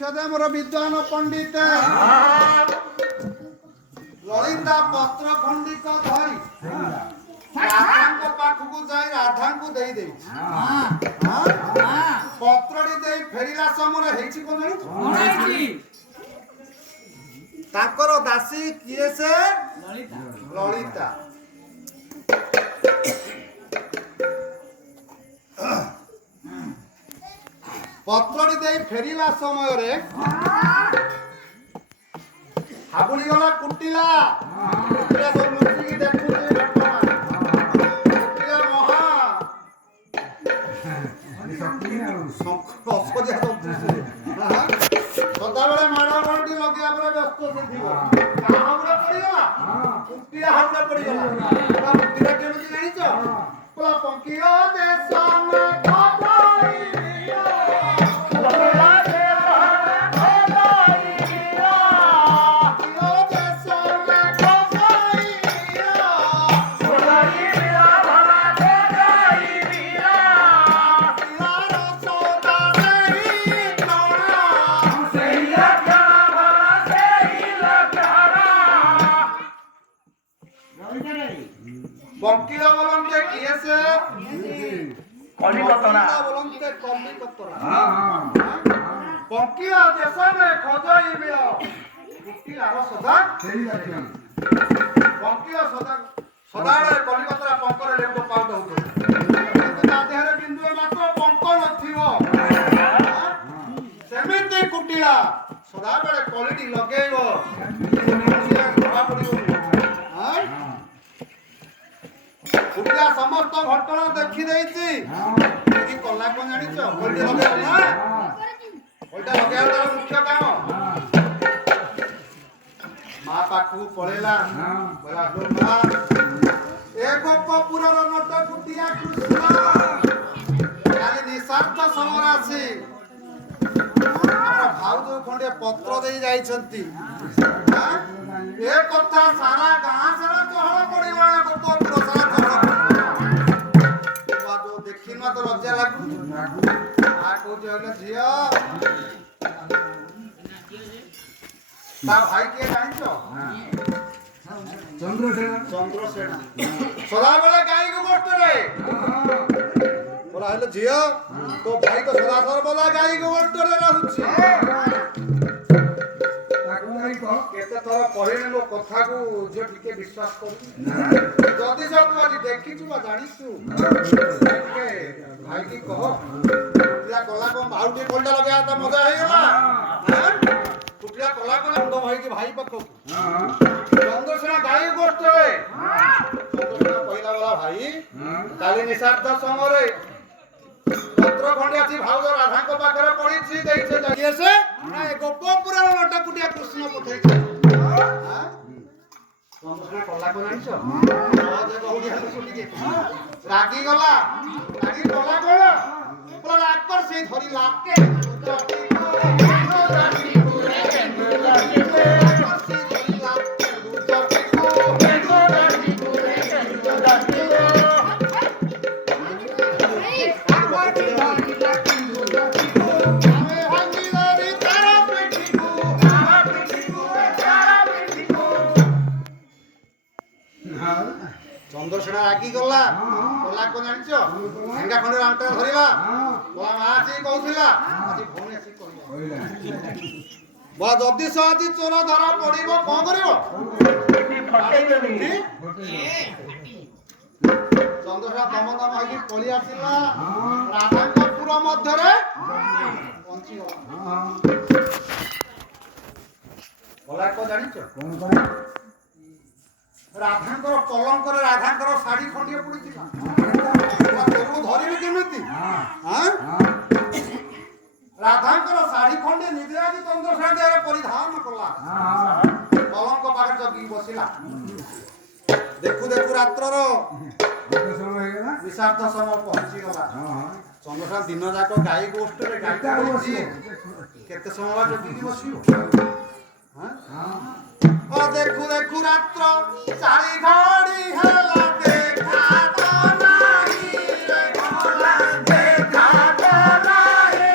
लक्ष्यदे मोर विद्वान पंडित ललिता पत्र खंडिक धरी राधा पाखक जाई राधा को दे दे पत्रटी दे फेरिला समय हेछि कोन ताकर दासी किए से ललिता पत्रटी दे फेरिला समय रे हाबुली गला कुटिला कुटिला सब लुचि की देखुची कुटिला महा सखोजा सदाबेले माड़ा माड़ी लगे आपरे व्यस्त से थीबो हाबुला पड़ी गला कुटिला हाबुला पड़ी गला कुटिला केमति जानि छ पोला पंकियो देशन खबाई बंकिला बोलंते किए से कलिकतरा बोलंते कलिकतरा बंकिला देश में खजाई बिया बंकिला सदा सेही लक्षण बंकिला सदा सदाळे कलिकतरा पंकरे लेको पाउट होतो ता देहरे बिंदु मात्र पंक नथिवो सेमिति कुटिला सदाବେଳେ क्वालिटी लगेइबो खरा पडिबो कुटिला समस्त घटना देखि देइछि कि कला कोन जानि छ ओल्टा लगे ना ओल्टा लगे तार मुख्य काम मां पाखु पळेला बोला मां ए गोपपुरर नट कुटिया कृष्ण काली निसार्थ समरासी हमरा भाउ जो खंडे पत्र देई जाइछंती ए कथा सारा गां सारा चहल पड़िबा गोपपुर सारा देखी मत लज्जा लागू आ कोचे हले झियो ता भाई के जानिछो चंद्रसेना सदा बेले गाई को गोष्ट रे तोरा हले झियो तो भाई तो सदा सर्वदा गाई को गोष्ट रे रहउछि ताको नहीं कह केते तोरा कहिने लो कथा को जे ठीके विश्वास करू जदी सब तू आज देखि छु जानिछु भाई की कहो कुटिया कला को बाउटी कोल्डा लगा त मजा हे गला हैं कुटिया कला को बंद भाई के भाई पक्को चंद्रसेना गाई गोष्ट रे चंद्रसेना पहिला वाला भाई काली निसार्थ समरे पत्र खंडे अछि भाव राधा को पाखरे पड़ी छी देइ से जगिए से ना गोपपुरा लटा कुटिया कृष्ण पठै हां चंद्रसेना कला को जानि छ जे बहु दिया सुनी के रागी गला रागी गला कोन पूरा राग कर से धरी लाके जटी को जटी पुरे जटी को से धरी लाके जटी को जटी पुरे जटी को चंद्रसेना रागी गला गला को जानि छ हेंगा खंडे आंटा धरिला बोला मा आसी कहउथिला आसी फोन आसी कहला बा जदी साथी चोर धरा पड़िबो कोन करिवो चंद्रसेना दमदम होई पळी आसिला राधांकपुर मध्य रे पहुंची गला गला को जानि छ कोन कोन राधांकर कलंकर राधांकर साड़ी खंडिए पड़ीला तेरू धरिबे केमिति हां राधांकर साड़ी खंडे निजे आदि चंद्रसेना देहरे परिधान कला कलंक पाखे जगी बसिला देखु देखु रात्रर समय हेला विशार्थ समय पहुंची गला चंद्रसेना दिन जाक गाई गोष्ठ रे गाई केते समय जगी बसियो हां ओ देखु देखु रात्र सारी घड़ी हला देखा तो नाही रे भोला देखा तो नाही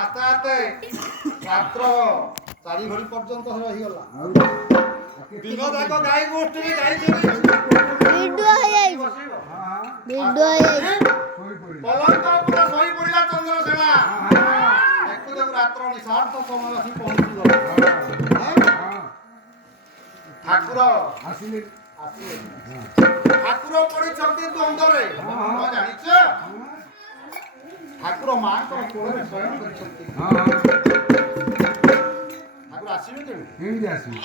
ଆସ୍ତେ ଆସ୍ତେ ରାତ୍ର 4 ଘଡ଼ି ପର୍ଯ୍ୟନ୍ତ ରହିଗଲା। ଦିନ ଯାକ ଗାଈ ଗୋଷ୍ଠୀରେ ଗାଈ ପଲଙ୍କ ଉପରେ ଶୋଇ ପଡ଼ିଲା ଚନ୍ଦ୍ରସେନା। ଦେଖୁ ଦେଖୁ ରାତ୍ର ନିଶାନ୍ତ ସମୟ ଆସି ପହଞ୍ଚିଗଲା। ଠାକୁର ଆସିଲେ। ଠାକୁର ପଡ଼ିଛନ୍ତି ଦ୍ୱନ୍ଦ୍ୱରେ। ଜାଣିଛ ଠାକୁର ମାଙ୍କର କୋଳରେ ଶୟନ କରିଛନ୍ତି। ଠାକୁର ଆସିବେ କେମିତି ଆସିବେ?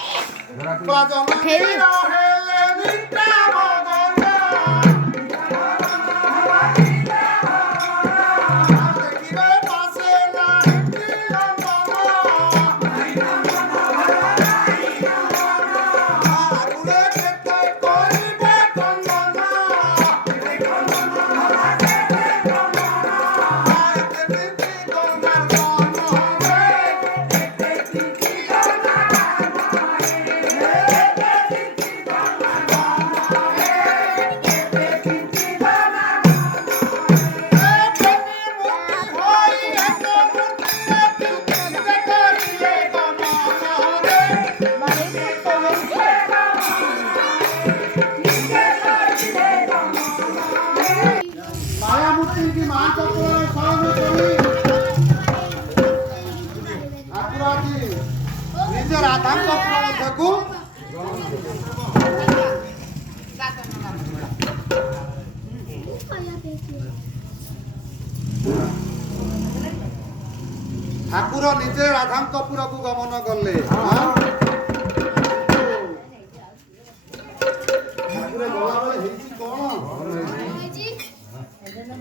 ରାଧାଙ୍କ ମଧ୍ୟକୁ ଠାକୁର ନିଜେ ରାଧାଙ୍କ ପୁରକୁ ଗମନ କଲେ।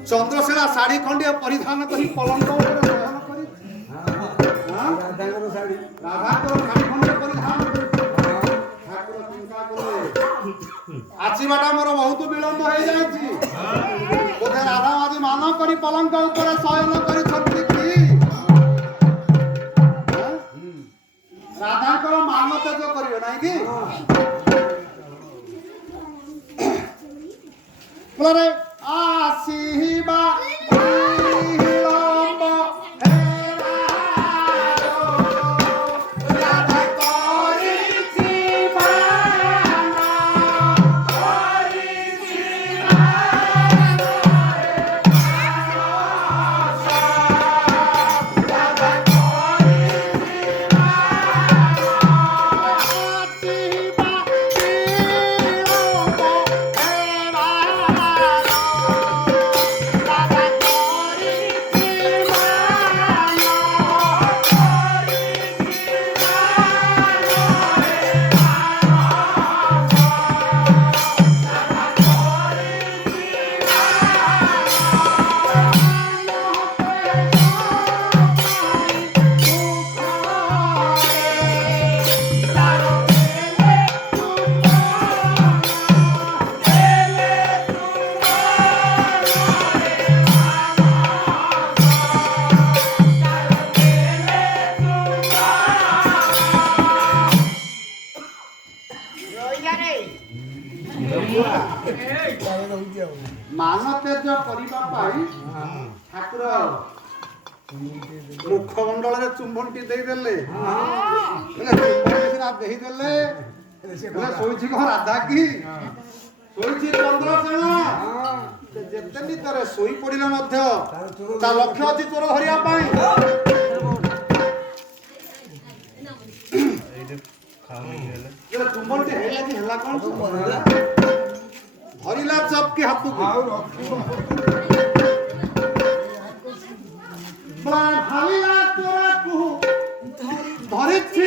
ଚନ୍ଦ୍ରସେନା ଶାଢ଼ୀ ଖଣ୍ଡିଏ ପରିଧାନ କରି ପଲଙ୍କ ଉପରେ ଶୟନ କରି ରାଧାଙ୍କର ଶାଢ଼ୀ ଖଣ୍ଡିଏ ପରିଧାନ କରି ଠାକୁର ଚିନ୍ତା କଲେ ଆସିବାଟା ମୋର ବହୁତ ବିଳମ୍ବ ହେଇଯାଇଛି। ବୋଧେ ରାଧା ଆଜି ମାନ କରି ପଲଙ୍କ ଉପରେ ଶୟନ କରିଛନ୍ତି କି ରାଧାଙ୍କର ମାନ ତେଜ କରିବେ ନାହିଁ କି? ଫଳରେ ଆସିବା ମାନ ତେଜ କରିବା ପାଇଁ ଠାକୁର ମୁଖମଣ୍ଡଳରେ ଚୁମ୍ବନଟି ଦେଇଦେଲେ। ଦେଇଦେଲେ ଶୋଇଛି କଣ ରାଧା କି ଶୋଇଛି ଚନ୍ଦ୍ରସେନା। ଯେତେ ନିଦରେ ଶୋଇ ପଡିଲେ ମଧ୍ୟ ତା ଲକ୍ଷ୍ୟ ଅଛି ଚୋର ଧରିବା ପାଇଁ। ଚୁମ୍ବନଟି ହେଲା କଣ ଧରିଲା ଚପକି ହାତକୁ ଭାବିଲା ତୋରାକୁ ଧରିଛି